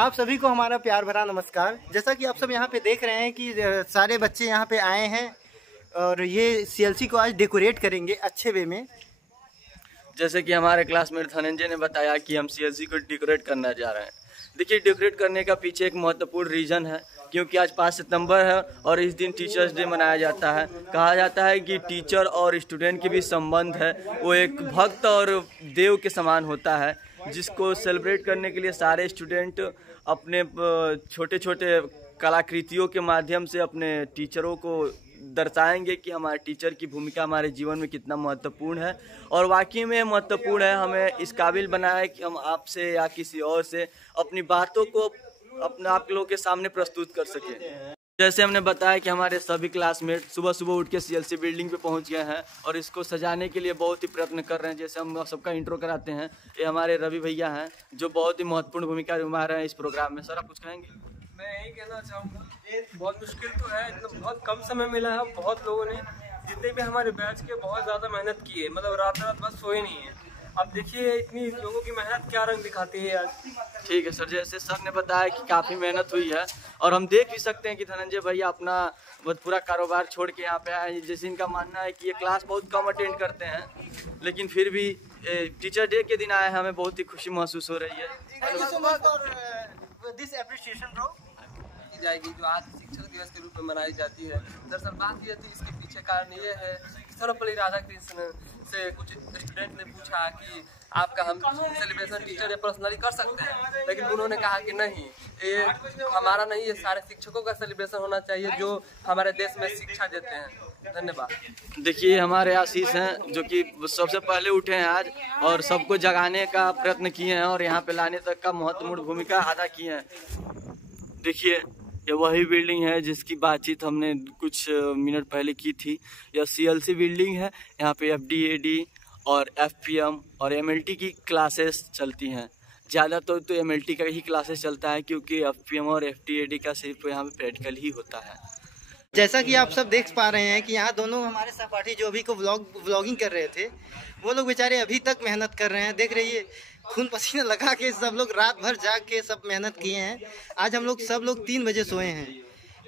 आप सभी को हमारा प्यार भरा नमस्कार। जैसा कि आप सब यहाँ पे देख रहे हैं कि सारे बच्चे यहाँ पे आए हैं और ये सीएलसी को आज डेकोरेट करेंगे अच्छे वे में। जैसे कि हमारे क्लासमेट धनंजय ने बताया कि हम सीएलसी को डेकोरेट करना जा रहे हैं। देखिए, डेकोरेट करने का पीछे एक महत्वपूर्ण रीज़न है, क्योंकि आज 5 सितंबर है और इस दिन टीचर्स डे मनाया जाता है। कहा जाता है कि टीचर और स्टूडेंट के बीच संबंध है, वो एक भक्त और देव के समान होता है, जिसको सेलिब्रेट करने के लिए सारे स्टूडेंट अपने छोटे छोटे कलाकृतियों के माध्यम से अपने टीचरों को दर्शाएंगे कि हमारे टीचर की भूमिका हमारे जीवन में कितना महत्वपूर्ण है। और वाकई में महत्वपूर्ण है, हमें इस काबिल बनाया है कि हम आपसे या किसी और से अपनी बातों को अपने आप लोगों के सामने प्रस्तुत कर सकें। जैसे हमने बताया कि हमारे सभी क्लासमेट सुबह सुबह उठ के सीएलसी बिल्डिंग पे पहुंच गए हैं और इसको सजाने के लिए बहुत ही प्रयत्न कर रहे हैं। जैसे हम सबका इंट्रो कराते हैं, ये हमारे रवि भैया हैं जो बहुत ही महत्वपूर्ण भूमिका निभा रहे हैं इस प्रोग्राम में। सर, आप कुछ कहेंगे? मैं यही कहना चाहूँगा, ये बहुत मुश्किल तो है, इतना बहुत कम समय मिला है। बहुत लोगों ने, जितने भी हमारे बैच के, बहुत ज़्यादा मेहनत की है, मतलब रात रात बस सोए नहीं है। अब देखिए इतनी लोगों की मेहनत क्या रंग दिखाती है आज। ठीक है सर, जैसे सर ने बताया कि काफ़ी मेहनत हुई है और हम देख भी सकते हैं कि धनंजय भैया अपना पूरा कारोबार छोड़ के यहाँ पे आए। जैसे इनका मानना है कि ये क्लास बहुत कम अटेंड करते हैं, लेकिन फिर भी टीचर डे के दिन आए हैं, हमें बहुत ही खुशी महसूस हो रही है। जाएगी जो आज शिक्षक दिवस के रूप में मनाई जाती है। दरअसल बात यह थी, इसके पीछे कारण ये है कि सर्वपल्ली राधाकृष्ण से कुछ स्टूडेंट ने पूछा कि आपका हम सेलिब्रेशन टीचर डे पर्सनली कर सकते हैं, लेकिन उन्होंने कहा कि नहीं, ये हमारा नहीं, ये सारे शिक्षकों का सेलिब्रेशन होना चाहिए जो हमारे देश में शिक्षा देते हैं। धन्यवाद। देखिए, हमारे आशीष हैं जो कि सबसे पहले उठे हैं आज और सबको जगाने का प्रयत्न किए हैं और यहाँ पे लाने तक का महत्वपूर्ण भूमिका अदा की है। देखिए, ये वही बिल्डिंग है जिसकी बातचीत हमने कुछ मिनट पहले की थी। यह सीएलसी बिल्डिंग है। यहाँ पे FDAD और FPM और MLT की क्लासेस चलती हैं। ज़्यादातर तो MLT का ही क्लासेस चलता है, क्योंकि FPM और FDAD का सिर्फ यहाँ पे प्रैक्टिकल ही होता है। जैसा कि आप सब देख पा रहे हैं कि यहाँ दोनों हमारे सहपाठी जो अभी को व्लॉगिंग कर रहे थे, वो लोग बेचारे अभी तक मेहनत कर रहे हैं। देख रहिए, खून पसीना लगा के सब लोग रात भर जाग के सब मेहनत किए हैं। आज हम लोग सब लोग 3 बजे सोए हैं।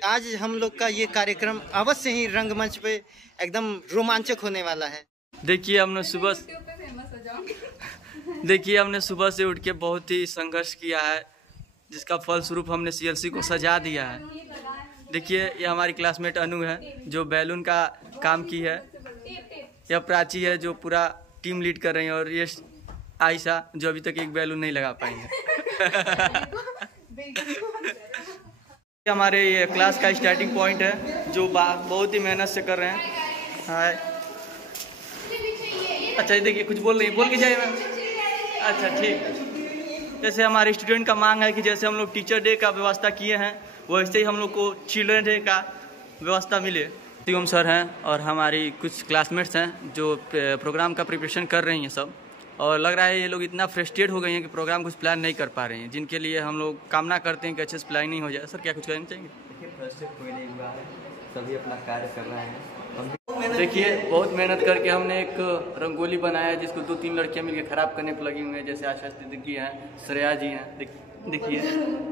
आज हम लोग का ये कार्यक्रम अवश्य ही रंगमंच पे एकदम रोमांचक होने वाला है। देखिए, हमने सुबह से उठ के बहुत ही संघर्ष किया है, जिसका फलस्वरूप हमने सीएलसी को सजा दिया है। देखिए, ये हमारी क्लासमेट अनु है जो बैलून का काम की है। यह प्राची है जो पूरा टीम लीड कर रही है, और ये आयशा जो अभी तक एक बैलून नहीं लगा पाई है। हमारे ये क्लास का स्टार्टिंग पॉइंट है जो बहुत ही मेहनत से कर रहे हैं। हाय, अच्छा देखिए, कुछ बोल के जाइए मैम। अच्छा, ठीक। जैसे हमारे स्टूडेंट का मांग है कि जैसे हम लोग टीचर डे का व्यवस्था किए हैं, वैसे ही हम लोग को चिल्ड्रन डे का व्यवस्था मिले। शिवम सर हैं और हमारी कुछ क्लासमेट्स हैं जो प्रोग्राम का प्रिपरेशन कर रही हैं सब, और लग रहा है ये लोग इतना फ्रस्ट्रेट हो गए हैं कि प्रोग्राम कुछ प्लान नहीं कर पा रहे हैं, जिनके लिए हम लोग कामना करते हैं कि अच्छे से प्लानिंग हो जाए। सर, क्या कुछ कहना चाहेंगे? कोई नहीं हुआ है, सभी अपना कार्य कर रहे हैं। देखिए, बहुत मेहनत करके हमने एक रंगोली बनाया जिसको 2-3 लड़कियां मिलकर खराब करने पर लगी हुई हैं। जैसे आशा दीदी हैं, श्रेया जी हैं। देखिए,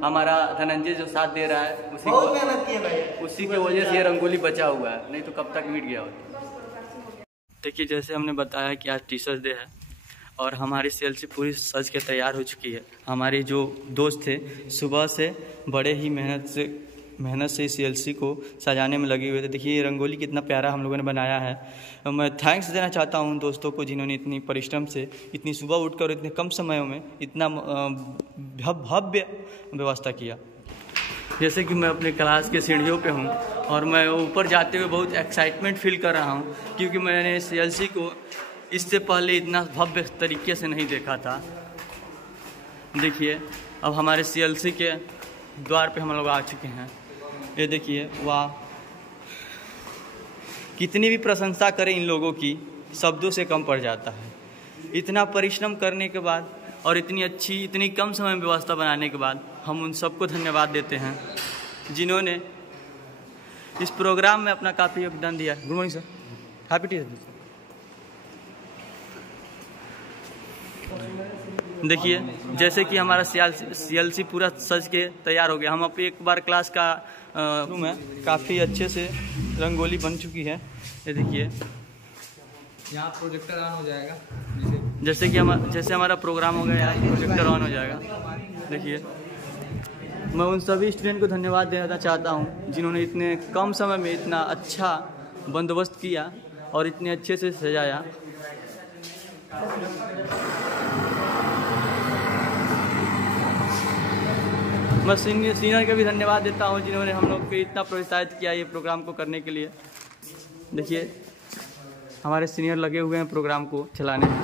हमारा धनंजय जो साथ दे रहा है, उसी की वजह से ये रंगोली बचा हुआ है, नहीं तो कब तक मिट गया होता। देखिए, जैसे हमने बताया कि आज टीचर्स डे है और हमारी सीएलसी पूरी सज के तैयार हो चुकी है। हमारे जो दोस्त थे सुबह से बड़े ही मेहनत से सीएलसी को सजाने में लगे हुए थे। देखिए, ये रंगोली कितना प्यारा हम लोगों ने बनाया है। मैं थैंक्स देना चाहता हूँ उन दोस्तों को जिन्होंने इतनी परिश्रम से, इतनी सुबह उठकर इतने कम समयों में इतना भव्य व्यवस्था किया। जैसे कि मैं अपने क्लास के सीढ़ियों पे हूँ और मैं ऊपर जाते हुए बहुत एक्साइटमेंट फील कर रहा हूँ, क्योंकि मैंने सीएलसी को इससे पहले इतना भव्य तरीके से नहीं देखा था। देखिए, अब हमारे सीएलसी के द्वार पे हम लोग आ चुके हैं। ये देखिए, वाह, कितनी भी प्रशंसा करें इन लोगों की, शब्दों से कम पड़ जाता है। इतना परिश्रम करने के बाद और इतनी अच्छी, इतनी कम समय में व्यवस्था बनाने के बाद हम उन सबको धन्यवाद देते हैं जिन्होंने इस प्रोग्राम में अपना काफ़ी योगदान दिया। Good morning sir, happy teachers day. देखिए जैसे कि हमारा CLC पूरा सज के तैयार हो गया। हम अब एक बार क्लास का रूम है, काफ़ी अच्छे से रंगोली बन चुकी है। ये देखिए यहाँ प्रोजेक्टर ऑन हो जाएगा, जैसे हमारा प्रोग्राम हो गया, यहाँ प्रोजेक्टर ऑन हो जाएगा। देखिए मैं उन सभी स्टूडेंट को धन्यवाद देना चाहता हूँ जिन्होंने इतने कम समय में इतना अच्छा बंदोबस्त किया और इतने अच्छे से सजाया। मैं सीनियर का भी धन्यवाद देता हूँ जिन्होंने हम लोग को इतना प्रोत्साहित किया ये प्रोग्राम को करने के लिए। देखिए हमारे सीनियर लगे हुए हैं प्रोग्राम को चलाने में।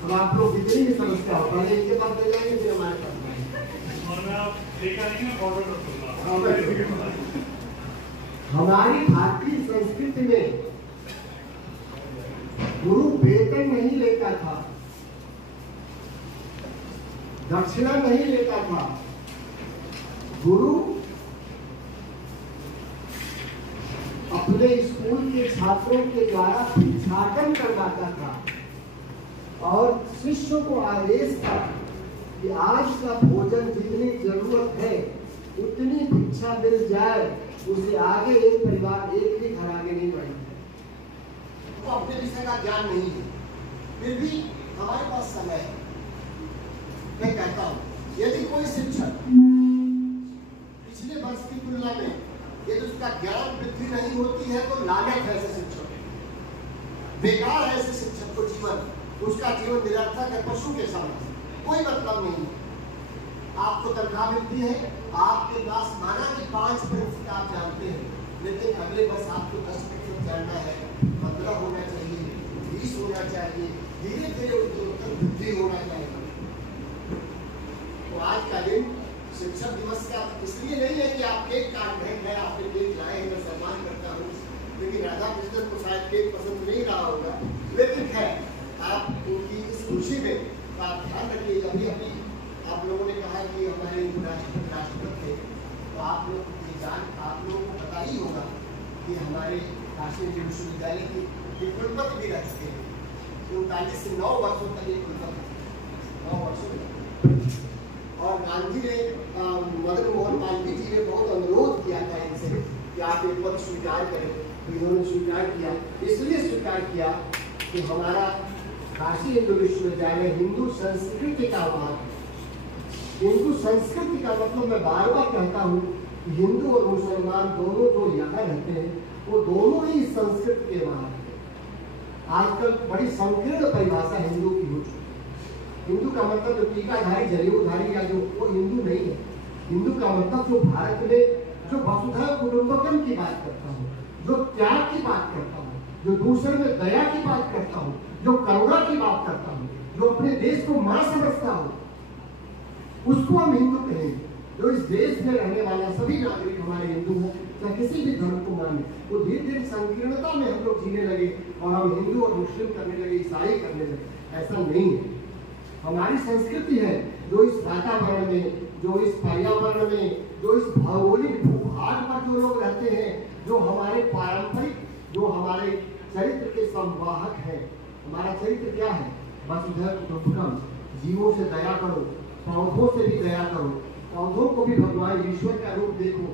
अब आप लोग जितनी भी समस्या हो पहले इनके पास ले जाएंगे, फिर हमारे पास हमारी भारतीय संस्कृति में गुरु वेतन नहीं लेता था, दक्षिणा नहीं लेता था। गुरु अपने स्कूल के छात्रों के द्वारा भिक्षाटन करवाता था और शिष्य को आदेश था कि आज का भोजन जितनी जरूरत है उतनी भिक्षा मिल जाए, उसे आगे एक परिवार एक भी घर आगे नहीं बढ़ेगा। तो अपने विषय का ज्ञान नहीं है, फिर भी हमारे पास समय है। मैं कहता हूँ यदि कोई शिक्षक पिछले वर्ष की तुलना में यदि उसका ज्ञान वृद्धि नहीं होती है तो लानत है ऐसे शिक्षक, बेकार है ऐसे शिक्षक को जीवन, उसका जीवन निरर्थक है, पशु के समान, कोई मतलब नहीं। आपको तनख्वाह मिलती है, आपके पास माना कि 5% आप जानते हैं, लेकिन अगले वर्ष आपको 10% जानना है, 15 होना चाहिए, 20 होना चाहिए, धीरे धीरे उत्तर वृद्धि होना चाहिए। तो आज का दिन शिक्षक दिवस का इसलिए नहीं है कि आप केक काट रहे हैं, आपने केक लाए हैं, मैं सम्मान करता हूँ, लेकिन राधा कृष्ण को शायद केक पसंद नहीं रहा होगा, लेकिन है आप उनकी इस खुशी में आप ध्यान रखिए। अभी आप लोगों ने कहा कि हमारे राष्ट्रपति थे, तो आप लोगों को पता ही होगा कि हमारे राष्ट्रीय विश्वविद्यालय के कुलपति भी रह चुके हैं। 39 से 9 वर्षों तक ये कुलपति, 9 वर्षों तक। और गांधी ने मदन मोहन मालवीय जी ने बहुत अनुरोध किया था इनसे कि आप ये पद स्वीकार करें, तो इन्होंने स्वीकार किया। इसलिए स्वीकार किया कि हमारा काशी हिंदू विश्वविद्यालय हिंदू संस्कृति का वहां, हिंदू संस्कृति का मतलब मैं बार बार कहता हूँ कि हिंदू और मुसलमान दोनों जो यहाँ रहते हैं वो दोनों ही संस्कृति के वहां रहते हैं। आजकल बड़ी संकीर्ण परिभाषा हिंदू की हो चुकी है। हिंदू का मतलब जो टीकाधारी जनेऊधारी या जो वो हिंदू नहीं है। हिंदू का मतलब जो भारत में जो वसुधा कुटुंबकम की बात करता हूँ, जो त्याग की बात करता हूँ, जो दूसरे में दया की बात करता हूँ, जो करुणा की बात करता हूँ, जो अपने देश को मां समझता हूँ, उसको हम हिंदू कहेंगे। जो इस देश में रहने वाला सभी नागरिक हमारे हिंदू हो, चाहे किसी भी धर्म को माने, वो धीरे धीरे संकीर्णता में हम लोग जीने लगे और हम हिंदू और मुस्लिम करने लगे, ईसाई करने लगे। ऐसा नहीं है। हमारी संस्कृति है जो इस वातावरण में, जो इस पर्यावरण में, जो इस भौगोलिक भूभाग पर जो लोग रहते हैं, जो हमारे पारंपरिक, जो हमारे चरित्र के संवाहक है। हमारा चरित्र क्या है? वसुधैव कुटुंबकम, जीवों से दया करो, पौधों से भी दया करो, पौधों को भी भगवान ईश्वर का रूप देखो,